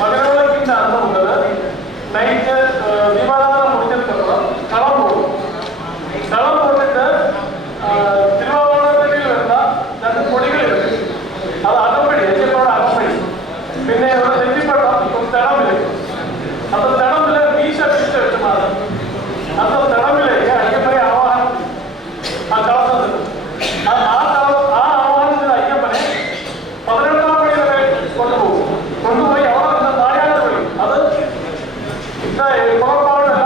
മകരവിളക്കിന്റെ അന്ന് മുതൽ നൈറ്റ് ദീപാരാധന മുറിച്ചെടുക്കുന്നത് കളം പോകും. കളം പോയിട്ട് തിരുവാഭരണത്തിൽ വരുന്ന 2 പൊടികളുണ്ട്. അത് അകമ്പടി, അയ്യപ്പോടെ അകമ്പടി, പിന്നെ ഒരു നെറ്റിപ്പട്ട, ഒരു തിടമില്. അത് തിടമില് വീശ വീശ വെച്ച് മാറും. അത് തിടമിലേക്ക് അയ്യപ്പനെ ആവാഹനം ആ കളത്തിൽ നിന്നും ആ ആവാഹനത്തിന് അയ്യപ്പനെ 18ാം പടി വരെ കൊണ്ടുപോയി അവിടെ നിന്ന് നാരായണ പടി, അത് പുറപ്പാടല്ല,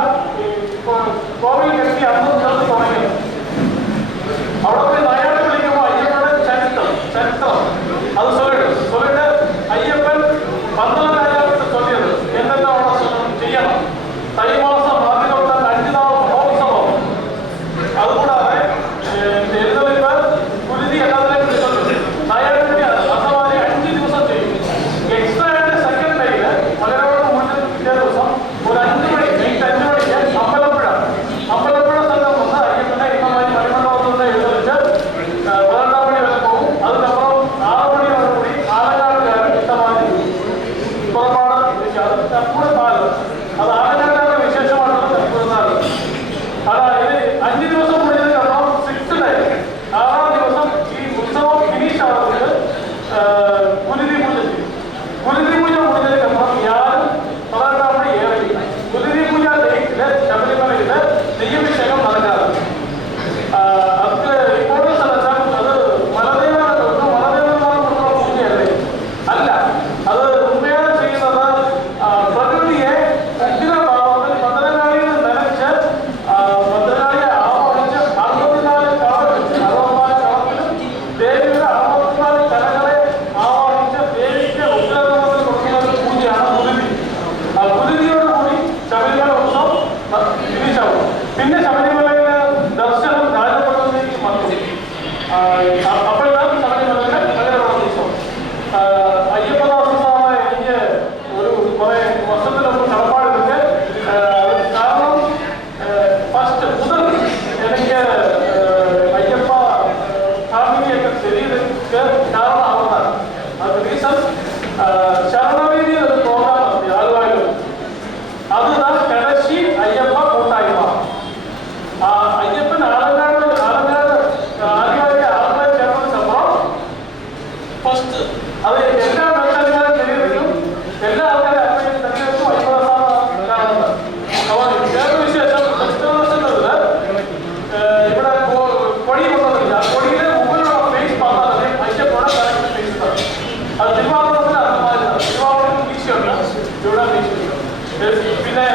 കോവിൽ കെട്ടി അന്ന് ചേർത്ത് തുടങ്ങിയത്. അവിടെ പോയി നാരായണ വിളിക്കുമ്പോൾ അയ്യപ്പയുടെ ചരിത്രം അത് ചൊല്ലിട്ട് അയ്യപ്പൻ 12 രാജാവിട്ട് ചൊല്ലിയത് എന്തെല്ലാം അവിടെ ചെയ്യണം. തൈമാസം ആദ്യത്തെ 5 നാൾ മഹോത്സവം, അതുകൂടാതെ എഴുന്നള്ളിപ്പ്, കുരുതി എല്ലാത്തിലേക്കും ചൊല്ലും. നാരായണ അസമാരി 5 ദിവസം ചെയ്യും. എക്സ്ട്രാ ആയിട്ട് സെക്കൻഡ് ഡേയില് മകരവിളക്ക് മുന്നിൽ പിറ്റേ ദിവസം ഒരു 5 മണി, നൈറ്റ് 5 മണിക്ക് അമ്പലപ്പുഴ സംഘം വന്ന് അയ്യപ്പനെ ഇന്നമായി മണിമണ്ഡപത്തിൽ എഴുന്നള്ളിച്ച് 12ാം മണി വരെ പോകും. അതിനപ്പുറം 6 മണി വരെ കൂടി ആലങ്ങാടുകാരൻ ഇഷ്ടമായി പുറപ്പാട് കൂടെ പാലം. അത് ആലങ്ങാടുകാരുടെ വിശേഷമായിട്ടുള്ള തെരഞ്ഞെടുപ്പാണ്. അതായത് 5 ദിവസം കൂടിയതിന് കാരണം 6th ഡേ, 6ാം ദിവസം ഈ ഉത്സവം ഫിനിഷ് ആവുന്നത് കുരുതി പൂജ ചെയ്യും. കുരുതി പൂജ മുടിഞ്ഞതിന് കാരണം ഞാനും 18ാം മണി ഏറിയില്ല. കുരുതി പൂജ ഡേറ്റില് ശബരിമലയില് നെയ്യഭിഷേകം നടക്കാറ്. അത് ഇപ്പോഴും സ്ഥലത്താൽ അത് മലദേവന്മാർക്കുള്ള പൂജയല്ലേ, അല്ല. അത് ഉണ്മയാണ് ചെയ്യുന്നത് പ്രകൃതിയെ ഉഗ്രഭാവത്തിൽ ഭദ്രകാളിയിൽ നനച്ച് ഭദ്രകാളിയെ ആവാഹിച്ച് 64 കളർ വെച്ച് 64 കളത്തിലും ദേവിയുടെ 64 കലകളെ ആവാഹിച്ച് ദേവിക്ക് ഉഗ്രഭാവത്തിൽ കൊടുക്കുന്ന പൂജയാണ് കുരുതി. കുരുതിയോടുകൂടി ശബരിമല ഉത്സവം ഫിനിഷാവും. പിന്നെ ശബരിമലയിലെ ദർശനം രാജപ്രതിനിധിക്ക് വന്നു. അപ്പോഴാണ് ശബരിമലയിലെ മകരവിളക്കോത്സവം. അയ്യപ്പദാസനാണ് എനിക്ക് കുറെ വർഷത്തിലൊക്കെ കടപ്പാടുണ്ട്. കാരണം ഫസ്റ്റ് മുതൽ എനിക്ക് അയ്യപ്പ ഫാമിലിയൊക്കെ ശരീരക്ക് കാരണമാവുന്നതാണ്. അത് റീസൺ ശരണവേദിയിൽ ഒരു പ്രോഗ്രാം നടത്തി ആലുവായിൽ. അത് കടശി അയ്യപ്പ കൂട്ടായ്മ. അയ്യപ്പൻ ആലങ്ങാട് ആദ്യമായിട്ട് ആലങ്ങാട് ചേർന്നതിനപ്പുറം ഫസ്റ്റ് അത് എല്ലാ മേഖലക്കാരും ശരീരത്തിലും എല്ലാ ആൾക്കാരും ശരീരത്തിലും അയ്യപ്പദാസാണ് കാണുന്നത്. അപ്പോൾ വേറൊരു വിശേഷം, ക്രിസ്തുമസിൻ്റെതില് ഇവിടെ കൊടി കൊണ്ടുവന്നില്ല. കൊടിയിലെ മുകളിലുള്ള ഫേസ് മാത്രമേ അയ്യപ്പയുടെ കറക്റ്റ് ഫേസ് ആണ്. അത് തിരുവാഭരണത്തിന് അർത്ഥമായിരുന്നു. തിരുവാഭരണം വീശിയുണ്ട്, ഇവിടെ വീശിയുണ്ട്. പിന്നെ